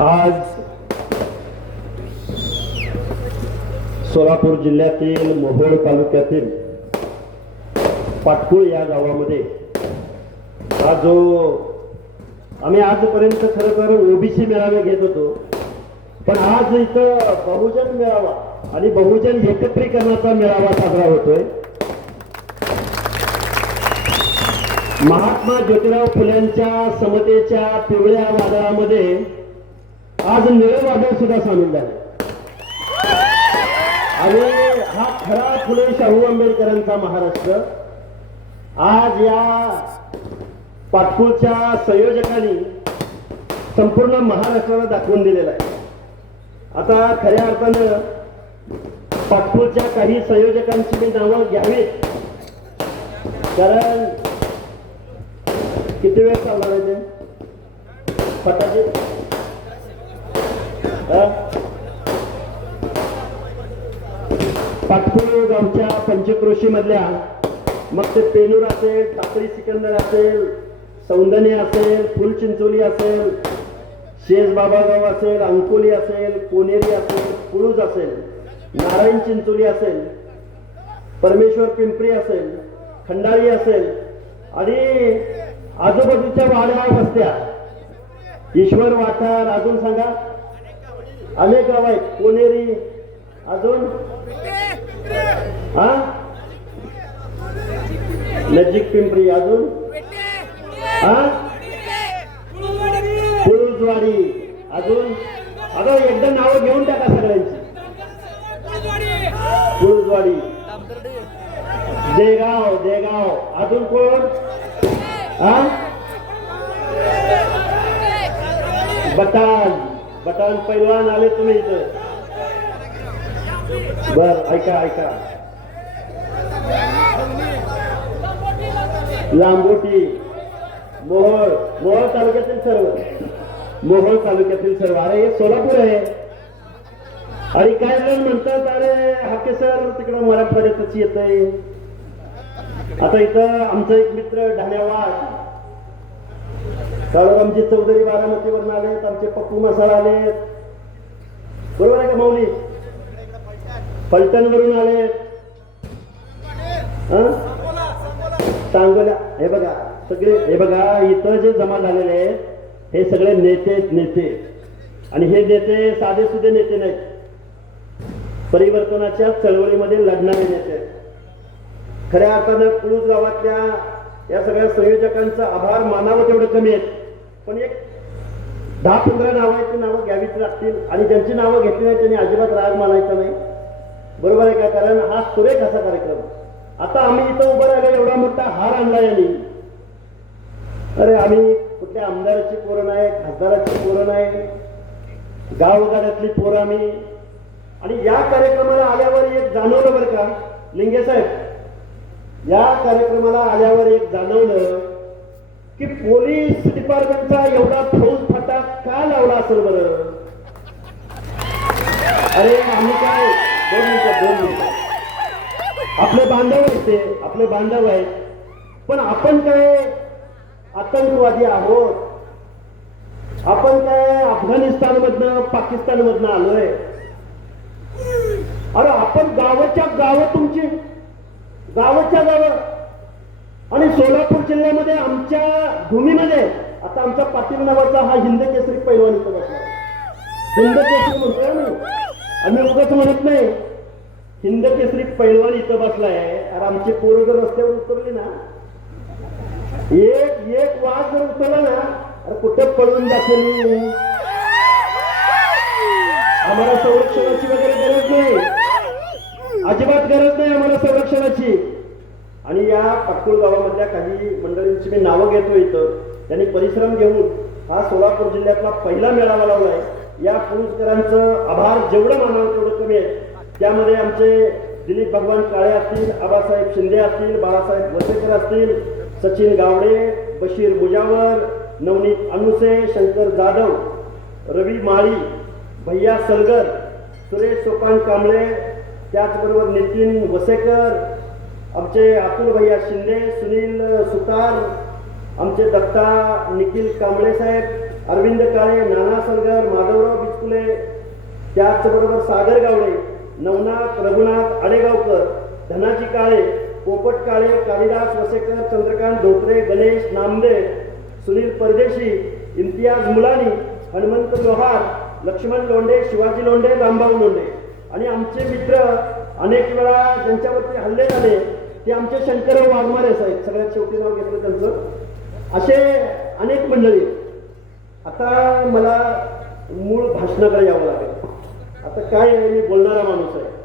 आज सोलापूर जिल्ह्यातील मोहोळ तालुक्यातील पाटकुळ या गावामध्ये हा जो आम्ही आजपर्यंत खरं तर ओबीसी मेळावे घेत होतो पण आज इथं बहुजन मेळावा आणि बहुजन एकत्रीकरणाचा मेळावा साजरा होतोय. महात्मा ज्योतिराव फुल्यांच्या समतेच्या पिवळ्या वादळामध्ये आज निळवादळ सुद्धा सामील झाले आणि हा खरा फुले शाहू आंबेडकरांचा महाराष्ट्र. आज या पाटपूरच्या संयोजकांनी संपूर्ण महाराष्ट्राला दाखवून दिलेला आहे. आता खऱ्या अर्थानं पाटपूरच्या काही संयोजकांची मी नावं घ्यावीत. कारण किती वेळ चालणार आहे ते? फटाके पाटकुळ गावच्या पंचक्रोशी मधल्या मग ते पेनूर असेल टाकळी सिकंदर असेल सौंदने असेल फुलचिंचोली असेल शेज बाबागाव असेल अंकोली असेल कोनेरी असेल पुळूज असेल नारायण चिंचोली असेल परमेश्वर पिंपरी असेल खंडाळी असेल आणि आजूबाजूच्या वाड्या वस्त्या. ईश्वर वाठार अजून सांगा. अनेक गाव आहेत कोनेरी. अजून? हा? नजीक पिंपरी अजून? हा? पुळूजवाडी अजून? अगं एकदा नावं घेऊन टाका सगळ्यांची. पुळूजवाडी देगाव देगाव. अजून कोण? हा? बटाल. बटाण पैलवान आले तुम्ही इथं. बर ऐका ऐका. लांबोटी मोहोळ मोहोळ तालुक्यातील सर्व. मोहोळ तालुक्यातील सर्व. अरे हे सोलापूर आहे. आणि काय जण म्हणतात? अरे हाके सर तिकडं मराठवाड्यातच येत आहे आता इथं आमचा एक मित्र ढाण्यावाड. काळूरामजी चौधरी बारामतीवरून आलेत आमचे पप्पू मसाळ आलेत बरोबर आहे का माऊली? फलटणवरून आलेत हं? सांगोला. हे बघा सगळे हे बघा इथं जे जमा झालेले आहेत हे सगळे नेते आहेत, नेते. आणि हे नेते साधे सुधे नेते नाहीत. परिवर्तनाच्या चळवळीमध्ये लढणारे नेते आहेत. खऱ्या अर्थानं कुळूस गावातल्या या सगळ्या संयोजकांचा आभार मानावं तेवढं कमी आहेत. पण एक दहा पंधरा नावं आहेत ती नावं घ्यावीच लागतील. आणि ज्यांची नावं घेतली नाही त्यांनी अजिबात राग मानायचा नाही. बरोबर आहे का? कारण हा सुरेख असा कार्यक्रम. आता आम्ही इथं उभं राहिलो एवढा मोठा हार आणला यांनी. अरे आम्ही कुठल्या आमदाराची पोरं नाही खासदाराची पोरं नाही गावगाड्यातली पोरं आम्ही. आणि या कार्यक्रमाला आल्यावर एक जाणवलं बरं का? लिंगे साहेब या कार्यक्रमाला आल्यावर एक जाणवलं की पोलीस डिपार्टमेंटचा एवढा फौज फाटा का लावला असेल बरं? अरे आम्ही काय? दोन मिनिटं दोन मिनिटं. आपले बांधव आहेत ते आपले बांधव आहेत. पण आपण काय आतंकवादी आहोत? आपण काय अफगाणिस्तान मधनं पाकिस्तान मधनं आलोय? अरे आपण गावाच्या गाव तुमची गावाच्या गाव आणि सोलापूर जिल्ह्यामध्ये आमच्या भूमीमध्ये आता आमचा पाटील नावाचा हा हिंद केसरी पैलवान इथं बसला. हिंद केसरी म्हणतोय आम्ही उगाच म्हणत नाही हिंद केसरी पैलवान इथं बसलाय. अरे आमचे पोरं जर रस्त्यावर उतरले ना एक एक वाघ जर उतरला ना अरे कुठं पळून दाखवली? आम्हाला संरक्षणाची वगैरे अजिबात गरज नाही आम्हाला संरक्षणाची. आणि या पाटकुळ गावामधल्या काही मंडळींची मी नावं घेतो इथं. त्यांनी परिश्रम घेऊन हा सोलापूर जिल्ह्यातला पहिला मेळावा लावलाय. या पुरुषकरांचं आभार जेवढं मानावं तेवढं कमी आहे. त्यामध्ये आमचे दिलीप भगवान काळे असतील आबासाहेब शिंदे असतील बाळासाहेब वसेकर असतील सचिन गावडे बशीर मुजावर नवनीत अनुसे शंकर जाधव रवी माळी भैया सलगर सुरेश सोपान कांबळे त्याचबरोबर नितीन वसेकर आमचे अतुल भैया शिंदे सुनील सुतार आमचे दत्ता निखिल कांबळे साहेब अरविंद काळे नाना सलगर माधवराव बिचकुले त्याचबरोबर सागर गावडे नवनाथ रघुनाथ आडेगावकर धनाजी काळे पोपट काळे कालिदास वसेकर चंद्रकांत धोत्रे गणेश नामदे सुनील परदेशी इम्तियाज मुलानी हनुमंत लोहार लक्ष्मण लोंढे शिवाजी लोंढे रामभाऊ लोंढे. आणि आमचे मित्र अनेक वेळा ज्यांच्यावरती हल्ले झाले ते आमचे शंकरराव वाघमारे साहेब सगळ्यात शेवटी नाव घेतलं त्यांचं. असे अनेक मंडळी. आता मला मूळ भाषणाकडे यावं लागेल. आता काय आहे मी बोलणारा माणूस आहे.